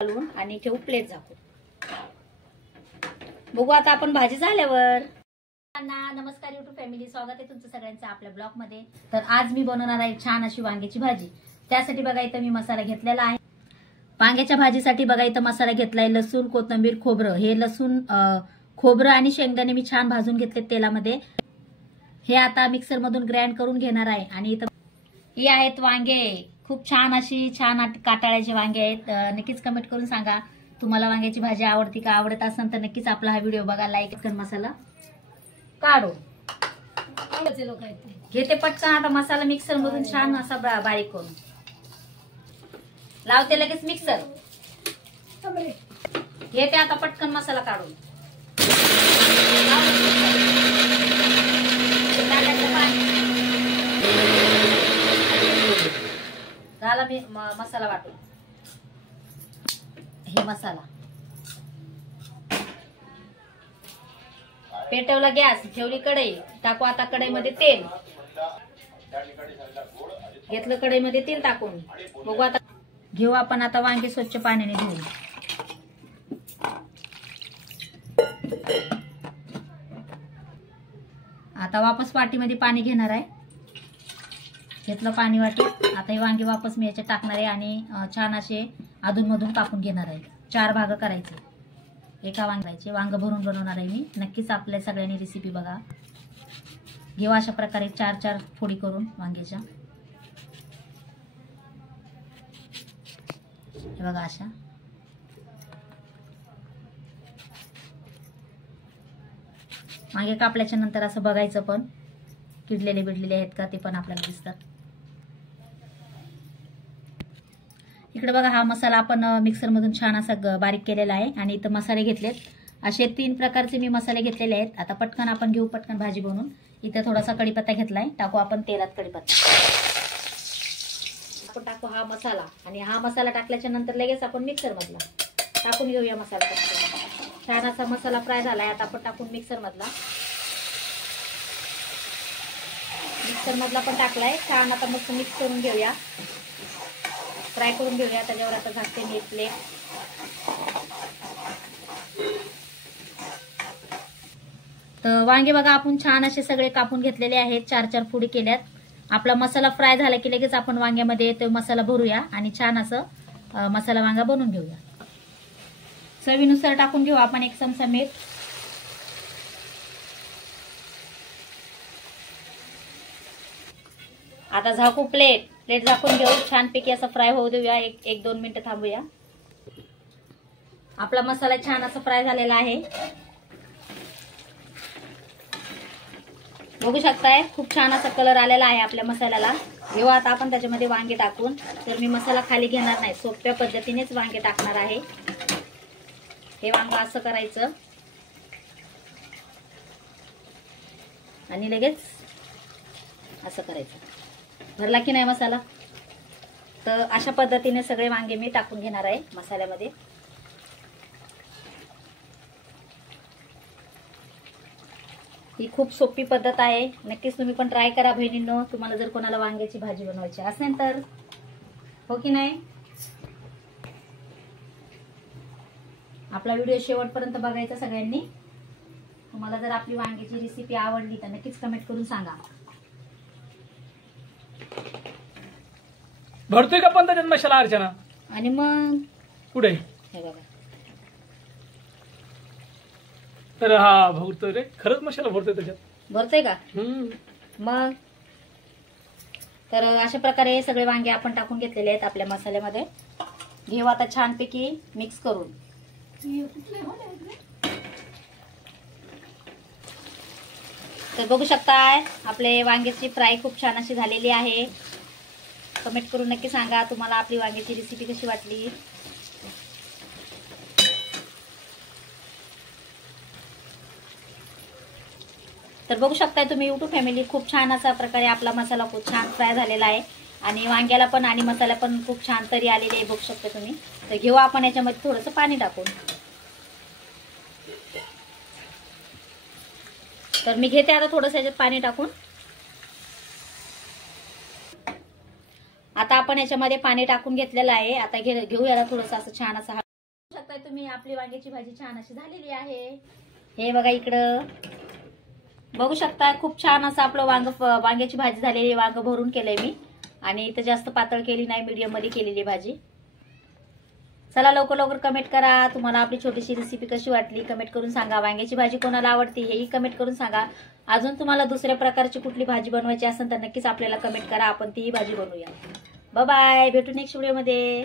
घालून आणि ठेवू प्लेट झाकून. बघू आता आपण भाजी झाल्यावर. नमस्कार युट्यूब फॅमिली, स्वागत आहे तुमचं सगळ्यांचं आपल्या ब्लॉग मध्ये. तर आज मी बनवणार आहे छान अशी वांग्याची भाजी. त्यासाठी बघा इथं मी मसाला घेतलेला आहे. वांग्याच्या भाजीसाठी बघा इथं मसाला घेतलाय लसूण, कोथिंबीर, खोबरं. हे लसूण, खोबरं आणि शेंगदाणे मी छान भाजून घेतले तेलामध्ये. हे आता मिक्सर मधून ग्राइंड करून घेणार आहे. आणि इथं हे आहेत वांगे, खूप छान अशी काटाळ्याचे वांगे आहेत. नक्कीच कमेंट करून सांगा तुम्हाला वांग्याची भाजी आवडती का. आवडत असेल तर नक्कीच आपला हा व्हिडिओ बघा, लाईक कर. मसाला काढू घेते पटकन. आता मसाला मिक्सर मधून छान असा बारीक करून लावते लगेच मिक्सर. घेते आता पटकन मसाला काढून. झाला मी मसाला वाटून. हे मसाला पेटवला, गॅस ठेवली, कढई टाकू. आता कढईमध्ये तेल घेतलं, कढईमध्ये तेल टाकून बघू. आता घेऊ आपण आता वांगे स्वच्छ पाण्याने धुवून. आता वापस वाटीमध्ये पाणी घेणार आहे. घेतलं पाणी वाटी. आता हे वांगे वापस मी याच्यात टाकणार आहे आणि छान असे अधूनमधून कापून घेणार आहे. 4 भाग करायचे. एका वांग्याचे वांग भरून बनवणार आहे मी. नक्कीच आपल्या सगळ्यांनी रेसिपी बघा. घेऊ अशा प्रकारे 4 फोडी करून वांग्याच्या. हे बघा अशा. वांगे कापल्याच्या नंतर असं बघायचं पण किडलेले बिडलेले आहेत का ते पण आपल्याला दिसतात. इकडे बघा हा मसाला आपण मिक्सर मधून छान असा बारीक केलेला आहे. आणि इथं मसाले घेतलेत. असे 3 प्रकारचे मी मसाले घेतलेले आहेत. आता पटकन आपण घेऊ पटकन भाजी बनवून. इथं थोडासा कढीपत्ता घेतलाय, टाकू आपण तेलात कढीपत्ता. आपण टाकू हा मसाला. आणि हा मसाला टाकल्याच्या नंतर लगेच आपण मिक्सर मधला टाकून घेऊया मसाला. छान असा मसाला फ्राय झालाय. आता आपण टाकून मिक्सर मधला पण टाकलाय. छान आता मस्त मिक्स करून घेऊया, फ्राय करून घेऊया. त्याच्यावर आता झाकते मी प्लेट. तर वांगे बघा आपण छान असे सगळे कापून घेतलेले आहेत. 4 फोडी केल्यात. आपला मसाला फ्राय झाला की लगेच आपण वांग्यामध्ये तो मसाला भरूया आणि छान असं मसाला वांगा बनवून घेऊया. चवीनुसार टाकून घेऊ आपण 1 चमचा मीठ. आता झाकू प्लेट झाकून घेऊ. छानपैकी असं फ्राय होऊ देऊया. 1-2 मिनिटं थांबूया. आपला मसाला छान असा फ्राय झालेला आहे. बघू शकताय खूप छान असा कलर आलेला आहे आपल्या मसाल्याला. घेऊ आता आपण त्याच्यामध्ये वांगे टाकून. तर मी मसाला खाली घेणार नाही, सोप्या पद्धतीनेच वांगे टाकणार आहे. हे वांग असं करायचं आणि लगेच असं करायचं. भरला की नाही मसाला. तर अशा पद्धतीने सगळे वांगे मी टाकून घेणार आहे मसाल्यामध्ये. ही खूप सोपी पद्धत आहे. नक्कीच तुम्ही पण ट्राय करा बहिणींनो. तुम्हाला जर कोणाला वांग्याची भाजी बनवायची असेल तर, हो की नाही. आपला व्हिडिओ शेवटपर्यंत बघायचा सगळ्यांनी. तुम्हाला जर आपली वांग्याची रेसिपी आवडली तर नक्कीच कमेंट करून सांगा. भरतोय का पण त्याच्यात मसाला अर्चना? आणि मग पुढे हे बघा. तर हा भरतोय रे, खरंच मसाला भरतोय त्याच्यात. भरतोय का मग. तर अशा प्रकारे सगळे वांगे आपण टाकून घेतलेले आहेत आपल्या मसाल्यामध्ये. घेऊ आता छानपैकी मिक्स करून. तर बघू शकताय आपले वांग्याची फ्राय खूप छान अशी झालेली आहे. कमेंट करून नक्की सांगा तुम्हाला आपली वांग्याची रेसिपी कशी वाटली. तर बघू शकताय तुम्ही युट्यूब फॅमिली, खूप छान असा प्रकारे आपला मसाला खूप छान फ्राय झालेला आहे. आणि वांग्याला पण आणि मसाला पण खूप छान तरी आलेली आहे, बघू शकता तुम्ही. तर घेऊ आपण याच्यामध्ये थोडंसं पाणी टाकून. तर मी घेते आता थोडंसं याच्यात पाणी टाकून. आता आपण याच्यामध्ये पाणी टाकून घेतलेलं आहे. आता घेऊ याला थोडंसं असं छान असं शकताय तुम्ही आपली वांग्याची भाजी छान अशी झालेली आहे. हे बघा इकडं बघू शकताय खूप छान असं आपलं वांग्याची भाजी झालेली. वांग भरून केलंय मी आणि इथं जास्त पातळ केली नाही, मीडियम मध्ये केलेली भाजी. चला लवकर लवकर कमेंट करा, तुम्हाला आपली छोटीशी रेसिपी कशी वाटली कमेंट करून सांगा. वांग्याची भाजी कोणाला आवडते हेही कमेंट करून सांगा. अजून तुम्हाला दुसऱ्या प्रकारची कुठली भाजी बनवायची असेल तर नक्कीच आपल्याला कमेंट करा, आपण तीही भाजी बनवूया. बाय बाय, भेटू नेक्स्ट व्हिडिओ मध्ये.